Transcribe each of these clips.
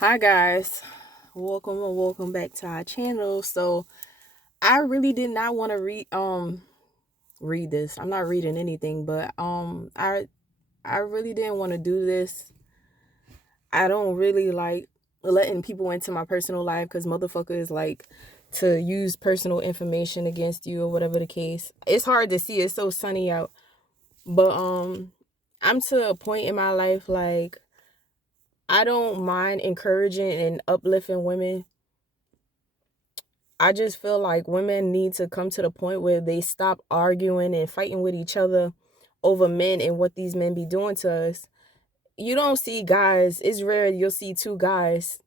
Hi guys, welcome back to our channel. So I really did not want to read this. I'm not reading anything, but I really didn't want to do this. I don't really like letting people into my personal life because motherfuckers like to use personal information against you or whatever the case. It's hard to see. It's so sunny out, but I'm to a point in my life like I don't mind encouraging and uplifting women. I just feel like women need to come to the point where they stop arguing and fighting with each other over men and what these men be doing to us. You don't see guys, it's rare you'll see two guys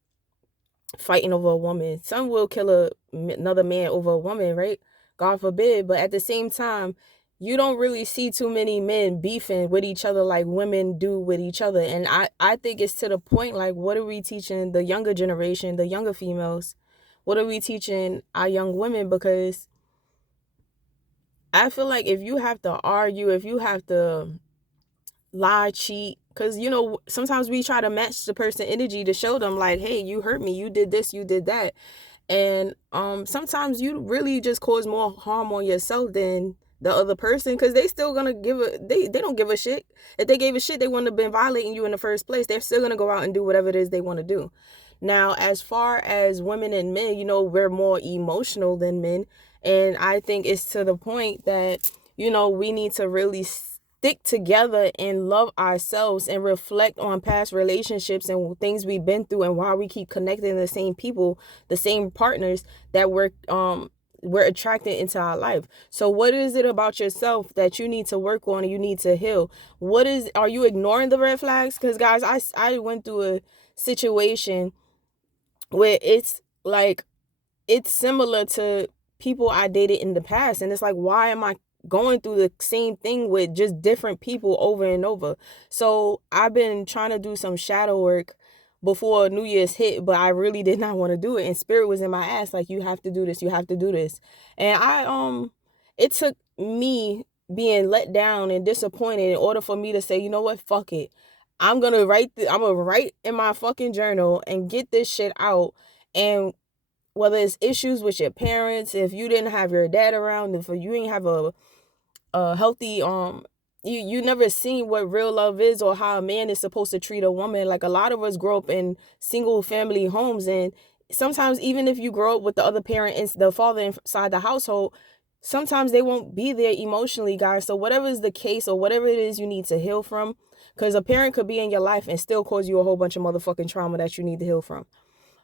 fighting over a woman. Some will kill another man over a woman, right? God forbid. But at the same time, you don't really see too many men beefing with each other like women do with each other. And I think it's to the point like, what are we teaching the younger generation, the younger females? What are we teaching our young women? Because I feel like if you have to argue, if you have to lie, cheat, because sometimes we try to match the person energy to show them like, hey, you hurt me, you did this, you did that. And sometimes you really just cause more harm on yourself than the other person, because they still gonna they don't give a shit. If they gave a shit, they wouldn't have been violating you in the first place. They're still gonna go out and do whatever it is they want to do. Now, as far as women and men, we're more emotional than men. And I think it's to the point that, we need to really stick together and love ourselves and reflect on past relationships and things we've been through and why we keep connecting the same people, the same partners that we're attracted into our life. So what is it about yourself that you need to work on and you need to heal? Are you ignoring the red flags? Because guys, I went through a situation where it's similar to people I dated in the past. And it's like, why am I going through the same thing with just different people over and over? So I've been trying to do some shadow work before New Year's hit, but I really did not want to do it. And spirit was in my ass, like, you have to do this, you have to do this. And it took me being let down and disappointed in order for me to say, you know what, fuck it. I'm gonna write in my fucking journal and get this shit out. And whether it's issues with your parents, if you didn't have your dad around, if you didn't have a healthy you never seen what real love is or how a man is supposed to treat a woman. Like, a lot of us grow up in single family homes, and sometimes even if you grow up with the other parent and the father inside the household, sometimes they won't be there emotionally, guys. So whatever is the case or whatever it is you need to heal from, because a parent could be in your life and still cause you a whole bunch of motherfucking trauma that you need to heal from.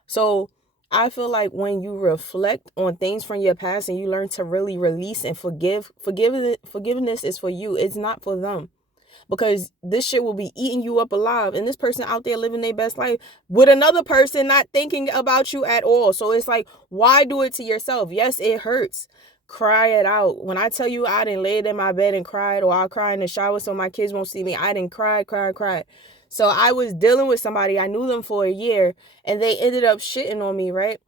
So I feel like when you reflect on things from your past and you learn to really release and forgiveness is for you. It's not for them. Because this shit will be eating you up alive. And this person out there living their best life with another person not thinking about you at all. So it's like, why do it to yourself? Yes, it hurts. Cry it out. When I tell you I didn't lay in my bed and cried, or I'll cry in the shower so my kids won't see me, I didn't cry. So I was dealing with somebody, I knew them for a year, and they ended up shitting on me, right?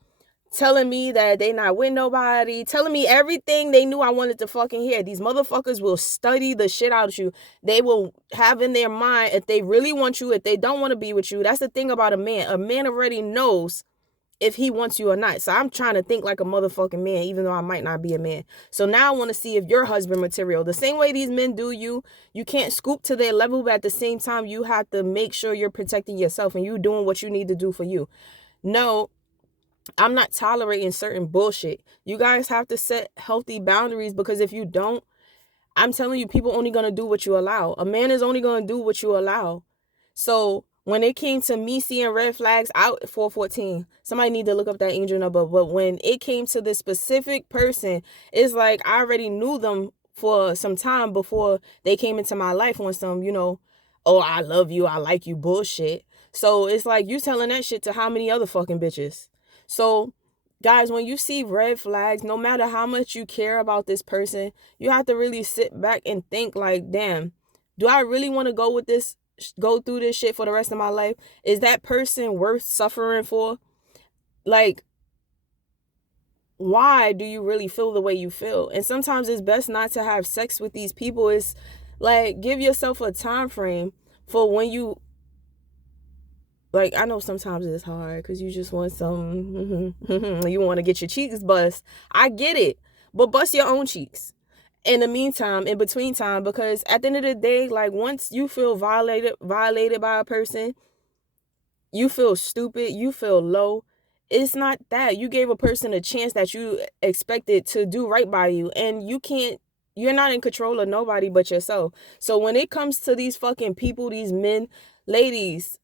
Telling me that they not with nobody, telling me everything they knew I wanted to fucking hear. These motherfuckers will study the shit out of you. They will have in their mind if they really want you, if they don't want to be with you. That's the thing about a man. A man already knows if he wants you or not. So I'm trying to think like a motherfucking man, even though I might not be a man. So now I want to see if you're husband material. The same way these men do you can't scoop to their level, but at the same time, you have to make sure you're protecting yourself and you doing what you need to do for you. No, I'm not tolerating certain bullshit. You guys have to set healthy boundaries, because if you don't, I'm telling you, people only gonna do what you allow. A man is only gonna do what you allow. So when it came to me seeing red flags out at 414, somebody need to look up that angel number. But when it came to this specific person, it's like I already knew them for some time before they came into my life on some, oh, I love you, I like you bullshit. So it's like you telling that shit to how many other fucking bitches? So guys, when you see red flags, no matter how much you care about this person, you have to really sit back and think like, damn, do I really want to go through this shit for the rest of my life? Is that person worth suffering for? Like, why do you really feel the way you feel? And sometimes it's best not to have sex with these people. It's like, give yourself a time frame for when you like, I know sometimes it's hard because you just want some, you want to get your cheeks bust. I get it, but bust your own cheeks in the meantime, in between time, because at the end of the day, like, once you feel violated by a person, you feel stupid, you feel low. It's not that. You gave a person a chance that you expected to do right by you, and you're not in control of nobody but yourself. So when it comes to these fucking people, these men, ladies,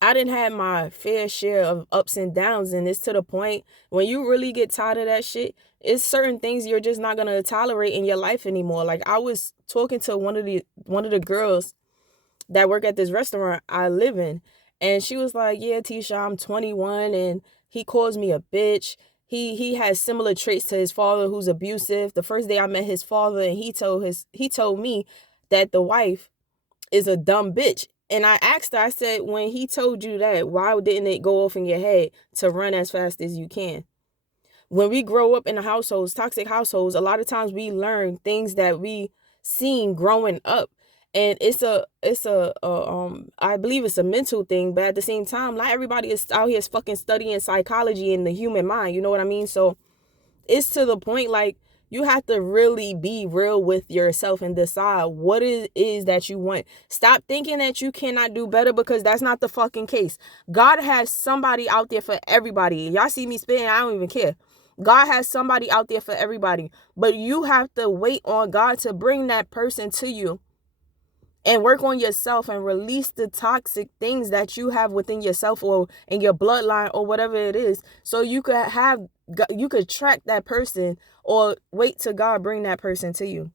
I didn't have my fair share of ups and downs, and it's to the point when you really get tired of that shit, it's certain things you're just not gonna tolerate in your life anymore. Like, I was talking to one of the girls that work at this restaurant I live in, and she was like, "Yeah, Tisha, I'm 21, and he calls me a bitch. He has similar traits to his father, who's abusive. The first day I met his father, and he told me that the wife is a dumb bitch." And I asked her, I said, when he told you that, why didn't it go off in your head to run as fast as you can? When we grow up in the households, toxic households, a lot of times we learn things that we seen growing up. And I believe it's a mental thing, but at the same time, not everybody is out here fucking studying psychology and the human mind. You know what I mean? So it's to the point, like, you have to really be real with yourself and decide what it is that you want. Stop thinking that you cannot do better, because that's not the fucking case. God has somebody out there for everybody. Y'all see me spitting, I don't even care. God has somebody out there for everybody. But you have to wait on God to bring that person to you, and work on yourself and release the toxic things that you have within yourself or in your bloodline or whatever it is, so you could track that person, or wait till God bring that person to you.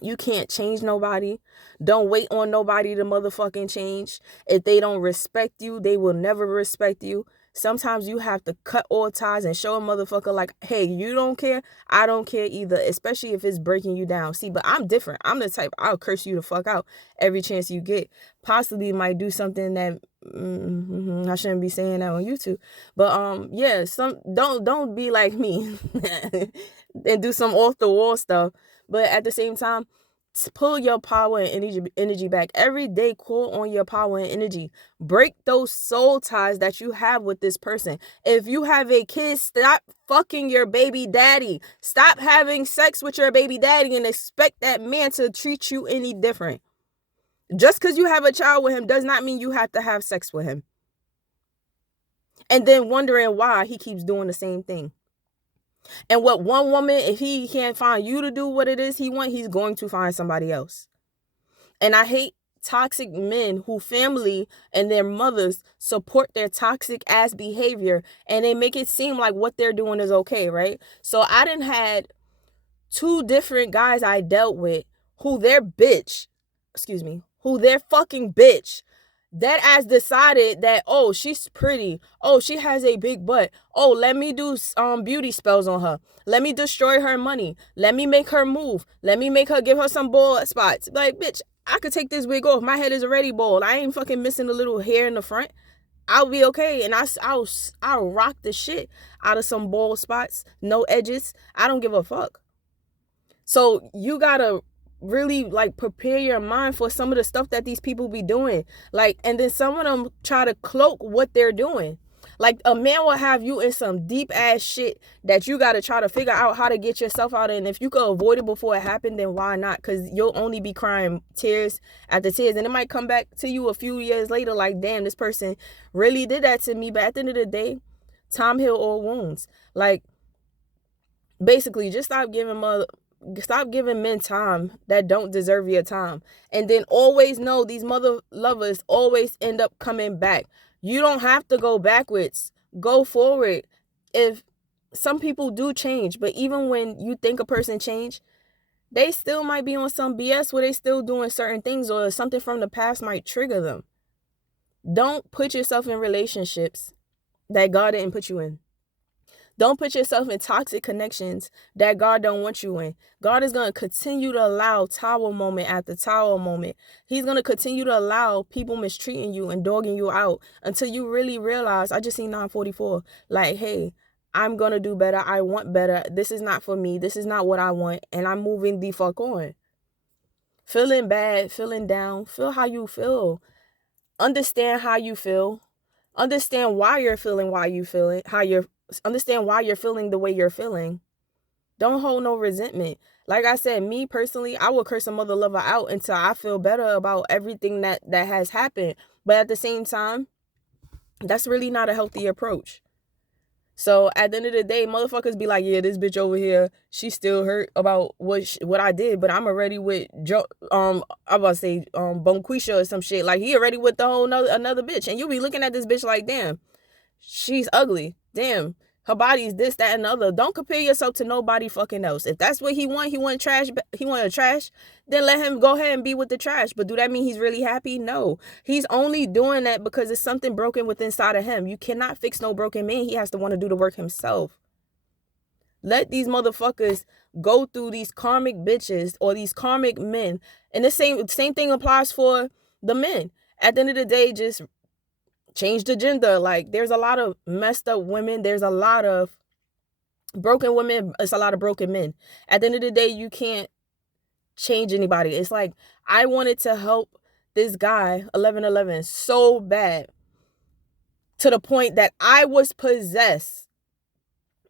You can't change nobody. Don't wait on nobody to motherfucking change. If they don't respect you, they will never respect you. Sometimes you have to cut all ties and show a motherfucker, like, hey, you don't care, I don't care either, especially if it's breaking you down. See, but I'm different. I'm the type, I'll curse you the fuck out every chance you get. Possibly might do something that I shouldn't be saying that on YouTube. But yeah, don't be like me and do some off the wall stuff. But at the same time, pull your power and energy back. Every day, call on your power and energy. Break those soul ties that you have with this person. If you have a kid, stop fucking your baby daddy. Stop having sex with your baby daddy and expect that man to treat you any different. Just because you have a child with him does not mean you have to have sex with him. And then wondering why he keeps doing the same thing. And what one woman, if he can't find you to do what it is he wants, he's going to find somebody else. And I hate toxic men who family and their mothers support their toxic ass behavior, and they make it seem like what they're doing is okay, right? So I done had 2 different guys I dealt with who their fucking bitch, that ass decided that, oh, she's pretty, oh, she has a big butt, oh, let me do beauty spells on her, let me destroy her money, let me make her move, let me make her, give her some bald spots. Like, bitch, I could take this wig off, my head is already bald, I ain't fucking missing a little hair in the front, I'll be okay. And I'll rock the shit out of some bald spots, no edges, I don't give a fuck. So you gotta really, like, prepare your mind for some of the stuff that these people be doing. Like, and then some of them try to cloak what they're doing. Like, a man will have you in some deep ass shit that you gotta try to figure out how to get yourself out of. And if you could avoid it before it happened, then why not? Because you'll only be crying tears after tears, and it might come back to you a few years later like, damn, this person really did that to me. But at the end of the day, time heal all wounds. Like, basically, just stop giving men time that don't deserve your time. And then always know these mother lovers always end up coming back. You don't have to go backwards. Go forward. If some people do change, but even when you think a person changed, they still might be on some BS where they still doing certain things, or something from the past might trigger them. Don't put yourself in relationships that God didn't put you in. Don't put yourself in toxic connections that God don't want you in. God is going to continue to allow tower moment after tower moment. He's going to continue to allow people mistreating you and dogging you out until you really realize, I just seen 944, like, hey, I'm going to do better. I want better. This is not for me. This is not what I want. And I'm moving the fuck on. Feeling bad, feeling down, feel how you feel. Understand how you feel. Understand why you're feeling understand why you're feeling the way you're feeling. Don't hold no resentment. Like I said, me personally, I will curse a mother lover out until I feel better about everything that has happened. But at the same time, that's really not a healthy approach. So at the end of the day, motherfuckers be like, yeah, this bitch over here, she still hurt about what I did, but I'm already with I'm about to say Bonquisha or some shit. Like he already with the whole another bitch, and you be looking at this bitch like, damn, she's ugly. Damn, her body's this, that, and the other. Don't compare yourself to nobody fucking else. If that's what he want trash. He want a trash. Then let him go ahead and be with the trash. But do that mean he's really happy? No. He's only doing that because it's something broken within inside of him. You cannot fix no broken man. He has to want to do the work himself. Let these motherfuckers go through these karmic bitches or these karmic men. And the same thing applies for the men. At the end of the day, just change the gender. Like, there's a lot of messed up women. There's a lot of broken women. It's a lot of broken men. At the end of the day, you can't change anybody. It's like, I wanted to help this guy 1111 so bad to the point that I was possessed.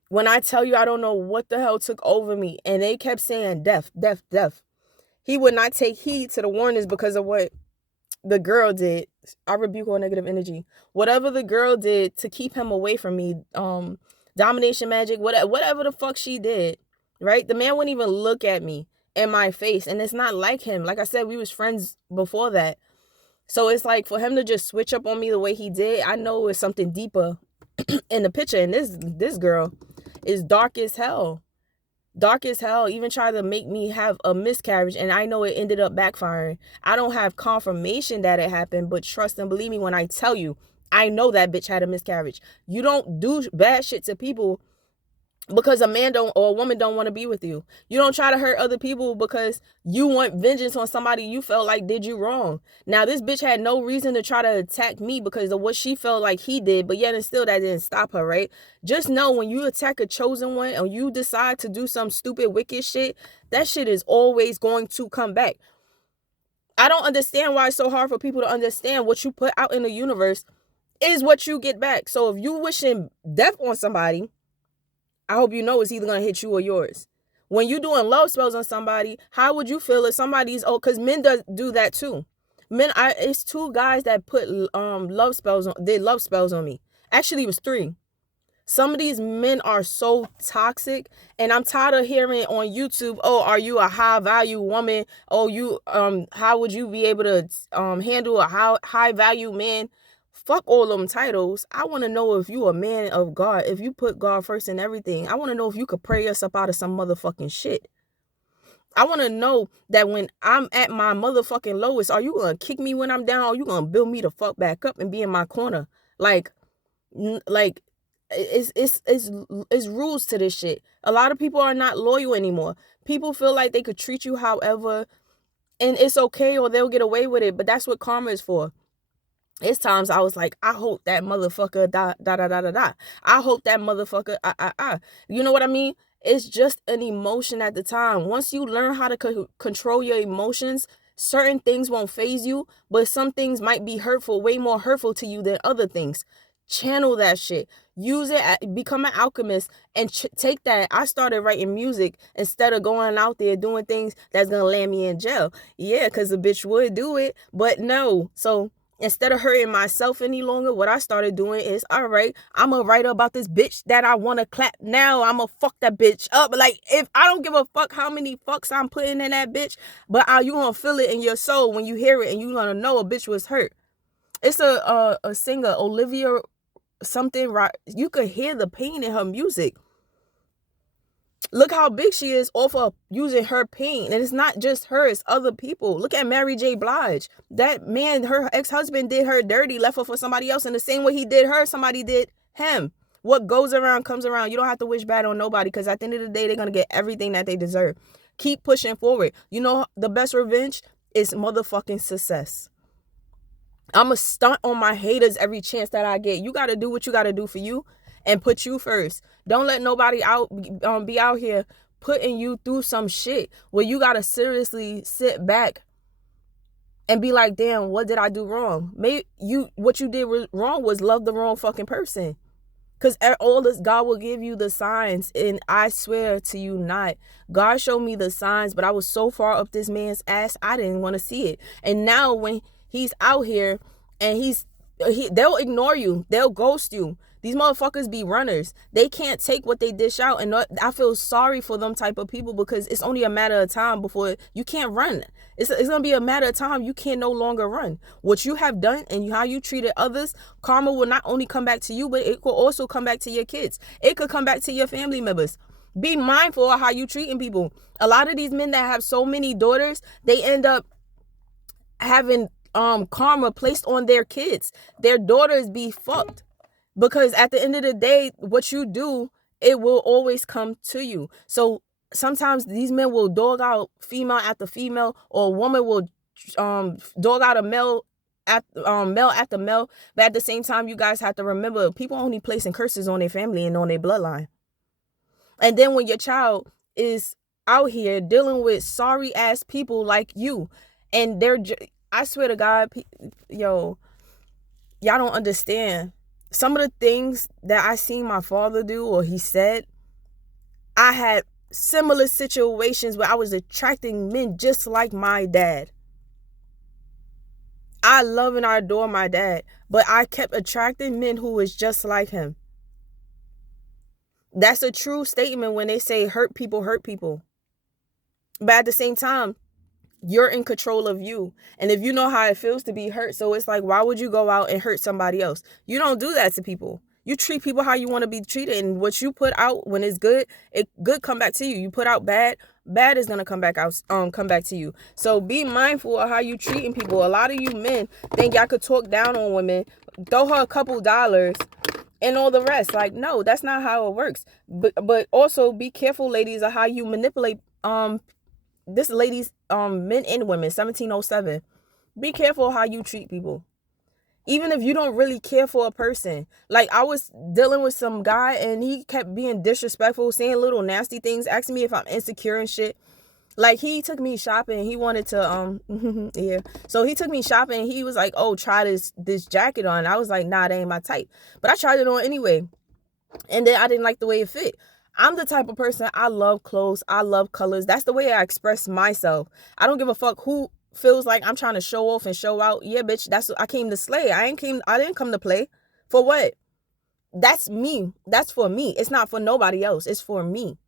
When I tell you, I don't know what the hell took over me, and they kept saying death, death, death. He would not take heed to the warnings because of what the girl did. I rebuke all negative energy. Whatever the girl did to keep him away from me, domination magic, whatever the fuck she did, right? The man wouldn't even look at me in my face, and it's not like him. Like I said, we was friends before that. So it's like, for him to just switch up on me the way he did, I know it's something deeper in the picture. And this girl is dark as hell. Dark as hell. Even tried to make me have a miscarriage, and I know it ended up backfiring. I don't have confirmation that it happened, but trust and believe me when I tell you, I know that bitch had a miscarriage. You don't do bad shit to people because a man don't or a woman don't want to be with you. You don't try to hurt other people because you want vengeance on somebody you felt like did you wrong. Now, this bitch had no reason to try to attack me because of what she felt like he did, but yet and still that didn't stop her, right? Just know, when you attack a chosen one and you decide to do some stupid, wicked shit, that shit is always going to come back. I don't understand why it's so hard for people to understand what you put out in the universe is what you get back. So if you wishing death on somebody, I hope you know it's either going to hit you or yours. When you doing love spells on somebody, how would you feel if somebody's, because men do that too. It's 2 guys that put love spells on me. Actually, it was 3. Some of these men are so toxic, and I'm tired of hearing on YouTube, oh, are you a high value woman? Oh, you how would you be able to handle a high value man? Fuck all them titles. I want to know if you a man of God, if you put God first in everything. I want to know if you could pray yourself out of some motherfucking shit. I want to know that when I'm at my motherfucking lowest, are you going to kick me when I'm down? Or are you going to build me the fuck back up and be in my corner? Like it's rules to this shit. A lot of people are not loyal anymore. People feel like they could treat you however, and it's okay, or they'll get away with it. But that's what karma is for. It's times I was like, I hope that motherfucker da da da da da da. I hope that motherfucker You know what I mean? It's just an emotion at the time. Once you learn how to control your emotions, certain things won't faze you, but some things might be hurtful, way more hurtful to you than other things. Channel that shit. Use it. Become an alchemist and take that. I started writing music instead of going out there doing things that's gonna land me in jail. Yeah, because the bitch would do it, but no. So instead of hurting myself any longer, what I started doing is, all right, I'm going to write about this bitch that I want to clap now. I'm going to fuck that bitch up. Like, if I don't give a fuck how many fucks I'm putting in that bitch, but you going to feel it in your soul when you hear it, and you going to know a bitch was hurt. It's a singer, Olivia something, right? You could hear the pain in her music. Look how big she is off of using her pain. And it's not just her, it's other people. Look at Mary J. Blige. That man, her ex-husband, did her dirty, left her for somebody else. And the same way he did her, somebody did him. What goes around comes around. You don't have to wish bad on nobody, because at the end of the day, they're going to get everything that they deserve. Keep pushing forward. You know, the best revenge is motherfucking success. I'm going to stunt on my haters every chance that I get. You got to do what you got to do for you and put you first. Don't let nobody be out here putting you through some shit where you got to seriously sit back and be like, damn, what did I do wrong? Maybe what you did wrong was love the wrong fucking person. Because all this, God will give you the signs. And I swear to you not, God showed me the signs, but I was so far up this man's ass, I didn't want to see it. And now when he's out here and they'll ignore you. They'll ghost you. These motherfuckers be runners. They can't take what they dish out. And I feel sorry for them type of people, because it's only a matter of time before you can't run. It's going to be a matter of time. You can no longer run. What you have done and how you treated others, karma will not only come back to you, but it could also come back to your kids. It could come back to your family members. Be mindful of how you treating people. A lot of these men that have so many daughters, they end up having karma placed on their kids. Their daughters be fucked. Because at the end of the day, what you do, it will always come to you. So sometimes these men will dog out female after female, or a woman will dog out a male after male. But at the same time, you guys have to remember, people only placing curses on their family and on their bloodline. And then when your child is out here dealing with sorry ass people like you, and I swear to God, y'all don't understand. Some of the things that I seen my father do, or he said, I had similar situations where I was attracting men just like my dad. I love and I adore my dad, but I kept attracting men who was just like him. That's a true statement when they say hurt people hurt people. But at the same time, you're in control of you. And if you know how it feels to be hurt, so it's like, why would you go out and hurt somebody else? You don't do that to people. You treat people how you want to be treated. And what you put out when it's good, good come back to you. You put out bad is gonna come back to you. So be mindful of how you treating people. A lot of you men think y'all could talk down on women, throw her a couple dollars and all the rest. Like, no, that's not how it works. But also be careful, ladies, of how you manipulate this ladies, men and women. 1707. Be careful how you treat people. Even if you don't really care for a person. Like, I was dealing with some guy and he kept being disrespectful, saying little nasty things, asking me if I'm insecure and shit. Like, he took me shopping. He wanted to yeah. So he took me shopping. He was like, oh, try this jacket on. I was like, nah, that ain't my type. But I tried it on anyway. And then I didn't like the way it fit. I'm the type of person, I love clothes. I love colors. That's the way I express myself. I don't give a fuck who feels like I'm trying to show off and show out. Yeah, bitch, I came to slay. I didn't come to play. For what? That's me. That's for me. It's not for nobody else. It's for me.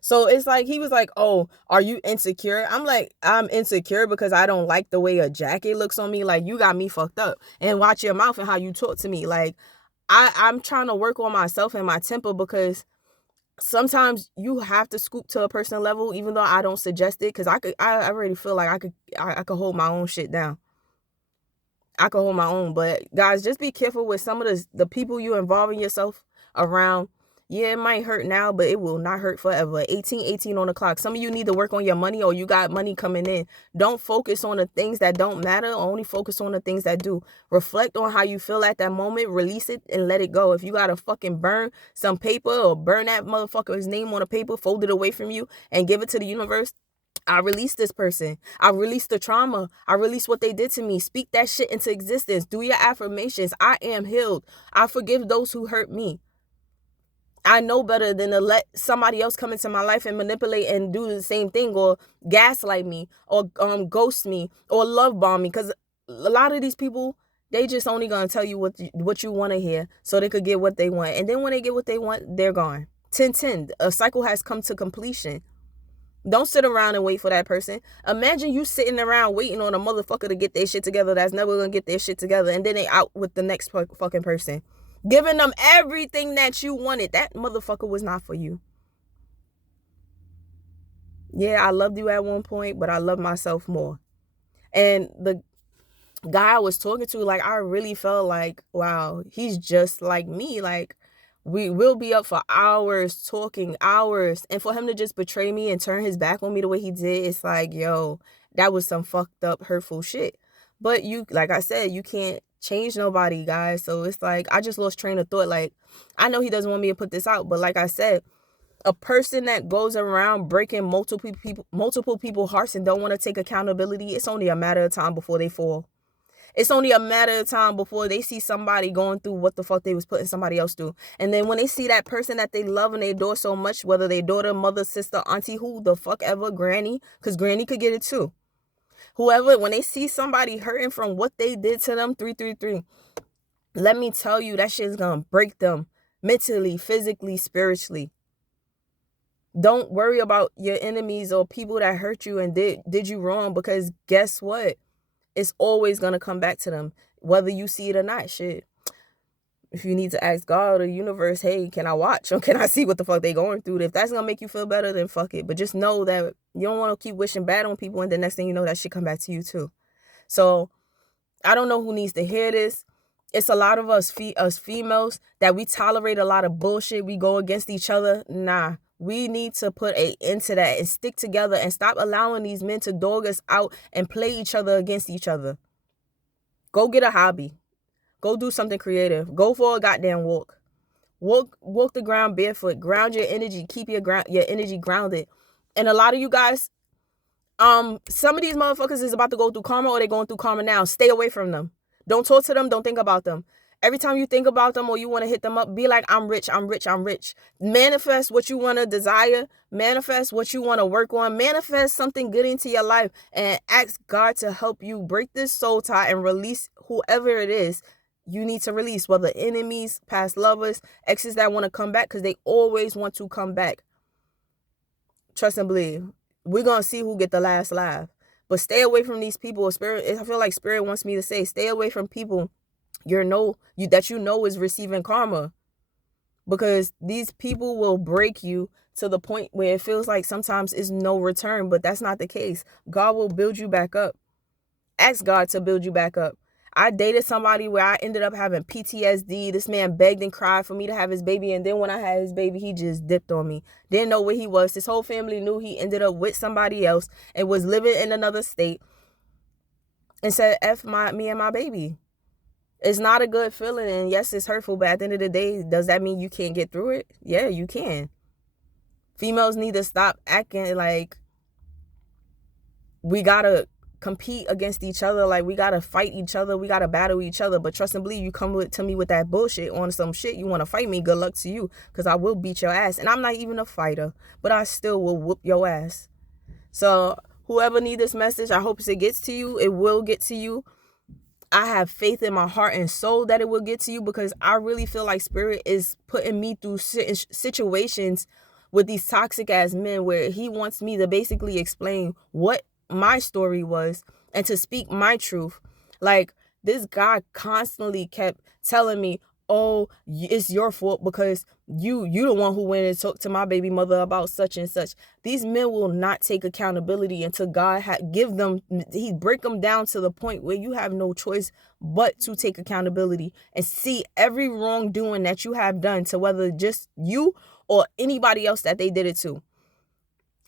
So it's like, he was like, oh, are you insecure? I'm like, I'm insecure because I don't like the way a jacket looks on me. Like, you got me fucked up. And watch your mouth and how you talk to me. Like, I'm trying to work on myself and my temper, because sometimes you have to scoop to a personal level, even though I don't suggest it, because I already feel like I could hold my own shit down. I could hold my own. But guys, just be careful with some of the people you involving yourself around. Yeah, it might hurt now, but it will not hurt forever. 18 on the clock. Some of you need to work on your money, or you got money coming in. Don't focus on the things that don't matter. Only focus on the things that do. Reflect on how you feel at that moment. Release it and let it go. If you got to fucking burn some paper, or burn that motherfucker's name on a paper, fold it away from you and give it to the universe, I release this person. I release the trauma. I release what they did to me. Speak that shit into existence. Do your affirmations. I am healed. I forgive those who hurt me. I know better than to let somebody else come into my life and manipulate and do the same thing, or gaslight me, or ghost me, or love bomb me. Because a lot of these people, they just only gonna tell you what you want to hear, so they could get what they want. And then when they get what they want, they're gone. 10-10. A cycle has come to completion. Don't sit around and wait for that person. Imagine you sitting around waiting on a motherfucker to get their shit together that's never gonna get their shit together, and then they out with the next fucking person, giving them everything that you wanted. That motherfucker was not for you. Yeah, I loved you at one point, but I love myself more. And the guy I was talking to, like, I really felt like, wow, he's just like me. Like, we will be up for hours talking, hours. And for him to just betray me and turn his back on me the way he did, it's like, yo, that was some fucked up, hurtful shit. But like I said, you can't change nobody, guys. So it's like, I just lost train of thought. Like, I know he doesn't want me to put this out, but like I said, A person that goes around breaking multiple people's hearts and don't want to take accountability, it's only a matter of time before they fall. It's only a matter of time before they see somebody going through what the fuck they was putting somebody else through. And then when they see that person that they love and they adore so much, whether they daughter, mother, sister, auntie, who the fuck ever, granny, because granny could get it too. Whoever, when they see somebody hurting from what they did to them, 333, let me tell you, that shit's gonna break them mentally, physically, spiritually. Don't worry about your enemies or people that hurt you and did you wrong, because guess what? It's always going to come back to them, whether you see it or not. Shit. If you need to ask God or the universe, hey, can I watch or can I see what the fuck they going through? If that's going to make you feel better, then fuck it. But just know that you don't want to keep wishing bad on people, and the next thing you know, that shit come back to you too. So I don't know who needs to hear this. It's a lot of us females that we tolerate a lot of bullshit. We go against each other. Nah. We need to put an end to that and stick together and stop allowing these men to dog us out and play each other against each other. Go get a hobby. Go do something creative. Go for a goddamn walk. Walk the ground barefoot. Ground your energy. Keep your energy grounded. And a lot of you guys, some of these motherfuckers is about to go through karma, or they're going through karma now. Stay away from them. Don't talk to them. Don't think about them. Every time you think about them or you want to hit them up, be like, I'm rich, I'm rich, I'm rich. Manifest what you want to desire. Manifest what you want to work on. Manifest something good into your life and ask God to help you break this soul tie and release whoever it is you need to release, whether enemies, past lovers, exes that want to come back, because they always want to come back. Trust and believe. We're going to see who get the last laugh. But stay away from these people. Spirit, I feel like Spirit wants me to say, stay away from people that you know is receiving karma, because these people will break you to the point where it feels like sometimes it's no return, but that's not the case. God will build you back up. Ask God to build you back up. I dated somebody where I ended up having PTSD. This man begged and cried for me to have his baby, and then when I had his baby, he just dipped on me. Didn't know where he was. His whole family knew he ended up with somebody else and was living in another state, and said F me and my baby. It's not a good feeling, and yes, it's hurtful, but at the end of the day, does that mean you can't get through it? Yeah, you can. Females need to stop acting like we gotta compete against each other, like we gotta fight each other, we gotta battle each other. But trust and believe, you come to me with that bullshit on some shit, you want to fight me, good luck to you, because I will beat your ass. And I'm not even a fighter, but I still will whoop your ass. So whoever need this message, I hope it gets to you. It will get to you. I have faith in my heart and soul that it will get to you, because I really feel like Spirit is putting me through situations with these toxic ass men where he wants me to basically explain what my story was and to speak my truth. Like, this guy constantly kept telling me, oh, it's your fault because you the one who went and talked to my baby mother about such and such. These men will not take accountability until God he break them down to the point where you have no choice but to take accountability and see every wrongdoing that you have done, to whether just you or anybody else that they did it to.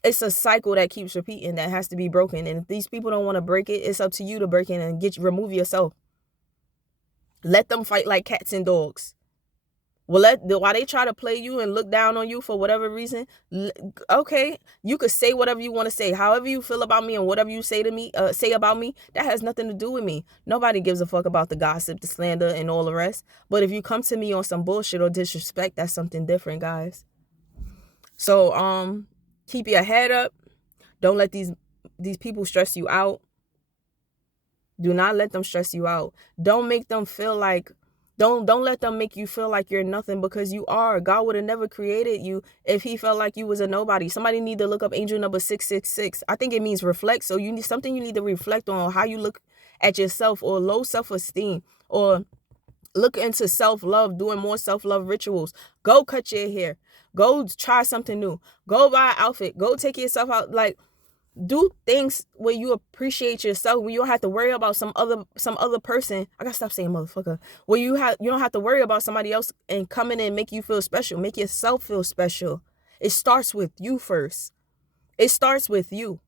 It's a cycle that keeps repeating that has to be broken. And if these people don't want to break it, it's up to you to break it and remove yourself. Let them fight like cats and dogs. While they try to play you and look down on you for whatever reason, okay, you could say whatever you want to say, however you feel about me, and whatever you say to me, say about me, that has nothing to do with me. Nobody gives a fuck about the gossip, the slander, and all the rest. But if you come to me on some bullshit or disrespect, that's something different, guys. So keep your head up. Don't let these people stress you out. Do not let them stress you out. Don't make them feel like, don't let them make you feel like you're nothing, because you are. God would have never created you if he felt like you was a nobody. Somebody need to look up angel number 666. I think it means reflect. So you need to reflect on how you look at yourself, or low self-esteem, or look into self-love, doing more self-love rituals. Go cut your hair. Go try something new. Go buy an outfit. Go take yourself out. Like, do things where you appreciate yourself, where you don't have to worry about some other person. I gotta stop saying motherfucker. Where you don't have to worry about somebody else and come in and make you feel special. Make yourself feel special. It starts with you first. It starts with you.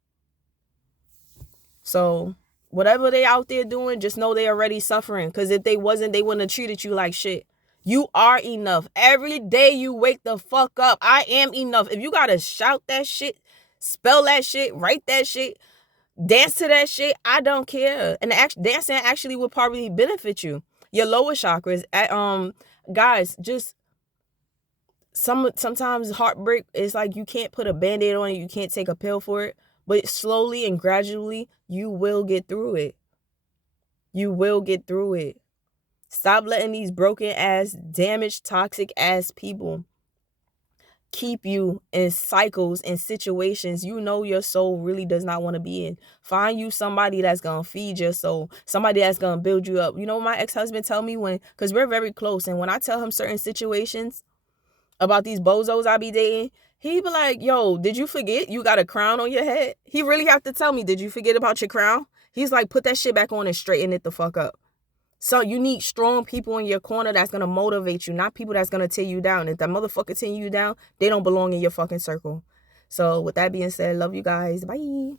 So whatever they out there doing, just know they already suffering. Because if they wasn't, they wouldn't have treated you like shit. You are enough. Every day you wake the fuck up, I am enough. If you gotta shout that shit, spell that shit, write that shit, dance to that shit, I don't care. And dancing actually would probably benefit you. Your lower chakras. Guys, just sometimes heartbreak is like you can't put a band-aid on it, you can't take a pill for it, but slowly and gradually you will get through it. You will get through it. Stop letting these broken ass, damaged, toxic ass people keep you in cycles and situations you know your soul really does not want to be in. Find you somebody that's gonna feed your soul, somebody that's gonna build you up. You know, my ex-husband tell me, when, because we're very close, and when I tell him certain situations about these bozos I be dating, he be like, yo, did you forget you got a crown on your head? He really have to tell me, did you forget about your crown? He's like, put that shit back on and straighten it the fuck up. So you need strong people in your corner that's going to motivate you, not people that's going to tear you down. If that motherfucker tear you down, they don't belong in your fucking circle. So with that being said, love you guys. Bye.